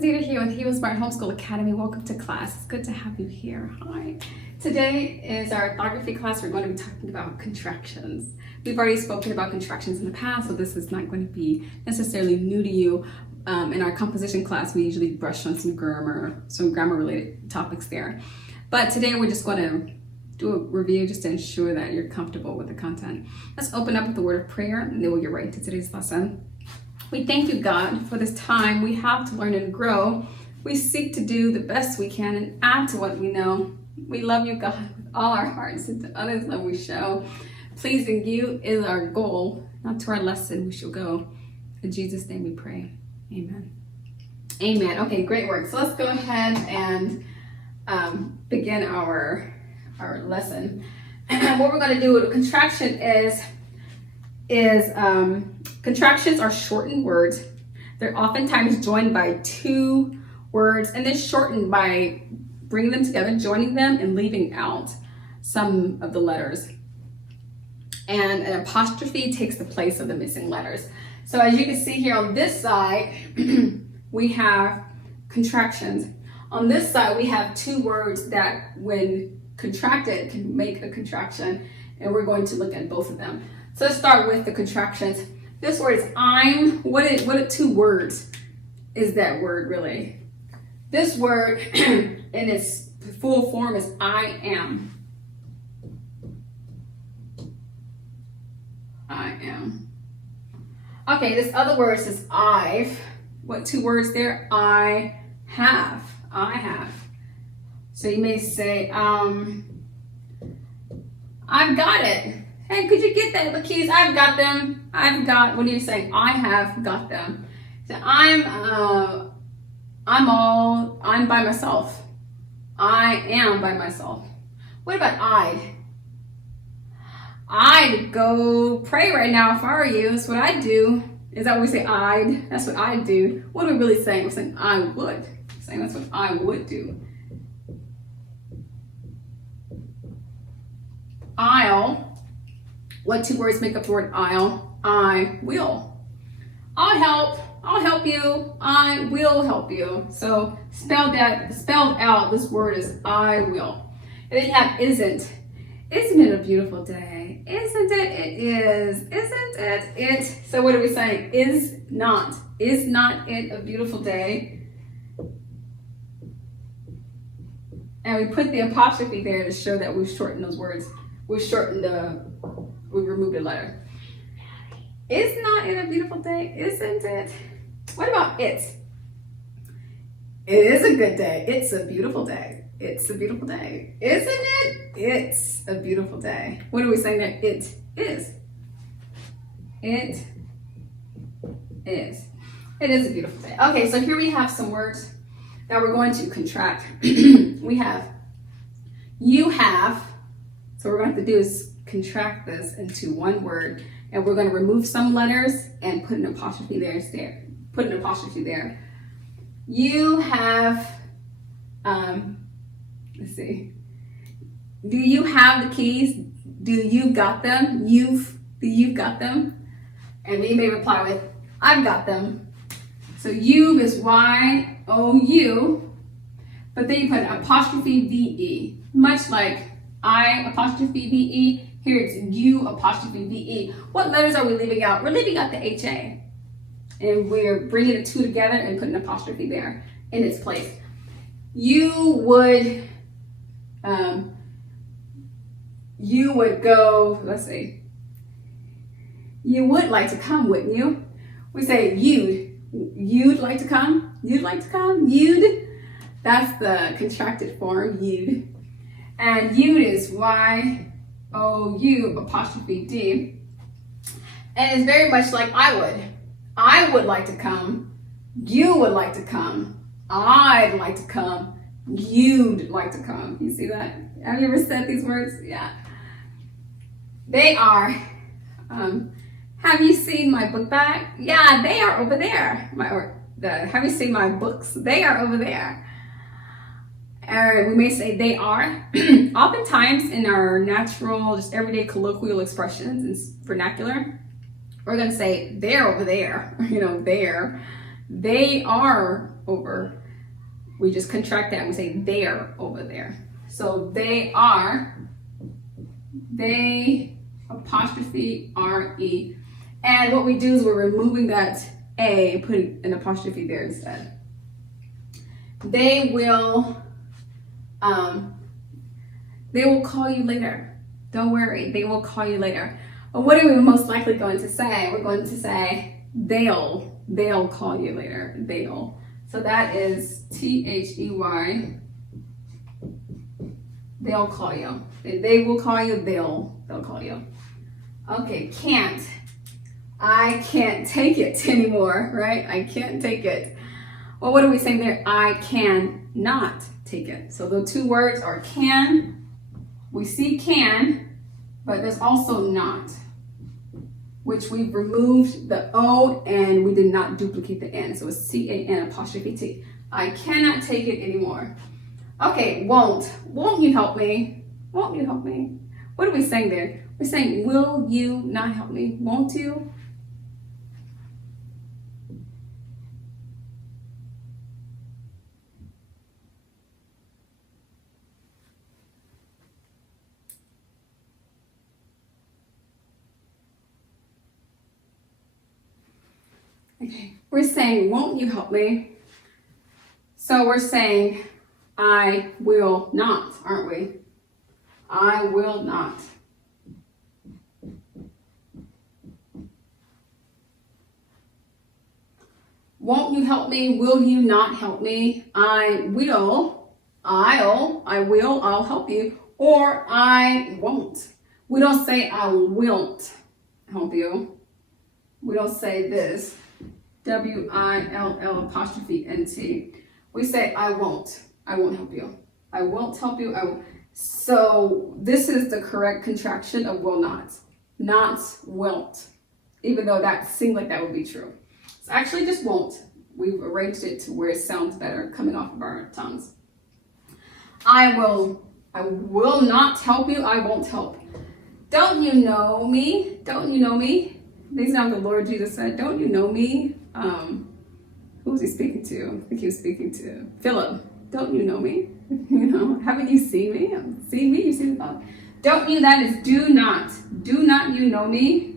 is Nita here with HeroesMart Homeschool Academy. Welcome to class. It's good to have you here. Hi. Today is our orthography class. We're going to be talking about contractions. We've already spoken about contractions in the past, so this is not going to be necessarily new to you. In our composition class, we usually brush on some grammar related topics there. But today we're just going to do a review just to ensure that you're comfortable with the content. Let's open up with the word of prayer, and then we'll get right into today's lesson. We thank you, God, for this time we have to learn and grow. We seek to do the best we can and add to what we know. We love you, God, with all our hearts, and to others love we show. Pleasing you is our goal, not to our lesson we shall go. In Jesus' name we pray. Amen. Amen. Okay, great work. So let's go ahead and begin our lesson. What we're going to do with a contraction is contractions are shortened words. They're oftentimes joined by two words and then shortened by bringing them together, joining them, and leaving out some of the letters. And an apostrophe takes the place of the missing letters. So as you can see here on this side, we have contractions. On this side, we have two words that when contracted can make a contraction, and we're going to look at both of them. So let's start with the contractions. This word is I'm. What two words is that word really? This word in its full form is I am. I am. Okay, this other word is I've. What two words there? I have. I have. So you may say, I've got it. Hey, could you get that, the keys? I've got them. What are you saying? I have got them. So I'm by myself. I am by myself. What about I'd go pray right now if I were you. That's what I'd do. Is that what we say? That's what I'd do. What are we really saying? We're saying I would. We're saying that's what I would do. I'll. What two words make up the word I'll? I will. I'll help you. I will help you. So spelled out, this word is I will. And then you have isn't. Isn't it a beautiful day? Isn't it? It is. Isn't it? So what are we saying? Is not it a beautiful day? And we put the apostrophe there to show that we've shortened those words. We removed a letter. Is not it a beautiful day? Isn't it? What about it? It is a good day. It's a beautiful day. It's a beautiful day. Isn't it? It's a beautiful day. What are we saying there? It is. It is. It is a beautiful day. Okay, so here we have some words that we're going to contract. We have you have. So what we're going to have to do is contract this into one word, and we're going to remove some letters and put an apostrophe there. Put an apostrophe there. You have, let's see. Do you have the keys? Do you got them? You've got them? And we may reply with, I've got them. So you is Y-O-U, but then you put an apostrophe V-E, much like I apostrophe V-E, here it's you apostrophe V-E. What letters are we leaving out? We're leaving out the H-A. And we're bringing the two together and putting an apostrophe there in its place. You would go, let's see. You would like to come, wouldn't you? We say you'd like to come? You'd like to come? You'd. That's the contracted form, you'd. And you'd is Y-O-U apostrophe D. And it's very much like I would. I would like to come. You would like to come. I'd like to come. You'd like to come. You see that? Have you ever said these words? Yeah. They are. Have you seen my book bag? Yeah, they are over there. Have you seen my books? They are over there. Or we may say they are. Oftentimes in our natural, just everyday colloquial expressions and vernacular, we're going to say they're over there. There. They are over. We just contract that and we say they're over there. So they are, they apostrophe R-E. And what we do is we're removing that A and putting an apostrophe there instead. They will call you later. Don't worry, they will call you later. But what are we most likely going to say? We're going to say they'll call you later. They'll. So that is T-H-E-Y. They'll call you. They will call you. They'll call you. Okay, can't. I can't take it anymore, right? I can't take it. Well, what are we saying there? I can not take it. So the two words are can. We see can, but there's also not, which we've removed the O and we did not duplicate the N. So it's C-A-N apostrophe T. I cannot take it anymore. Okay, won't. Won't you help me? Won't you help me? What are we saying there? We're saying, will you not help me? Won't you? Okay, we're saying, won't you help me? So we're saying, I will not, aren't we? I will not. Won't you help me? Will you not help me? I will, I'll help you, or I won't. We don't say I won't help you. We don't say this. W-I-L-L apostrophe N-T. We say I won't help you. I won't help you. So this is the correct contraction of will not. Not won't. Even though that seemed like that would be true. It's actually just won't. We've arranged it to where it sounds better coming off of our tongues. I will not help you. I won't help. Don't you know me? Don't you know me? These are the Lord Jesus said, don't you know me? Who was he speaking to? I think he was speaking to Philip. Don't you know me? Haven't you seen me? Seen me? You've seen the Father. Don't you, that is do not. Do not you know me?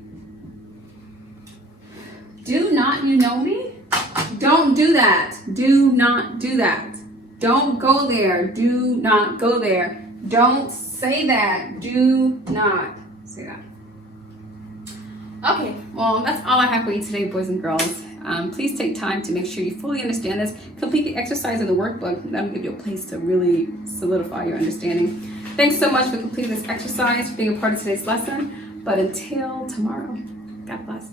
Do not you know me? Don't do that. Do not do that. Don't go there. Do not go there. Don't say that. Do not say that. Okay, well, that's all I have for you today, boys and girls. Please take time to make sure you fully understand this. Complete the exercise in the workbook. That'll give you a place to really solidify your understanding. Thanks so much for completing this exercise, for being a part of today's lesson. But until tomorrow, God bless.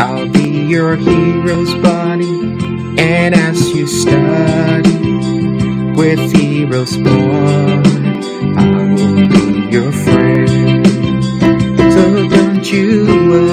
I'll be your hero's buddy, and as you study with HeroesMart, I will be your friend. So don't you worry.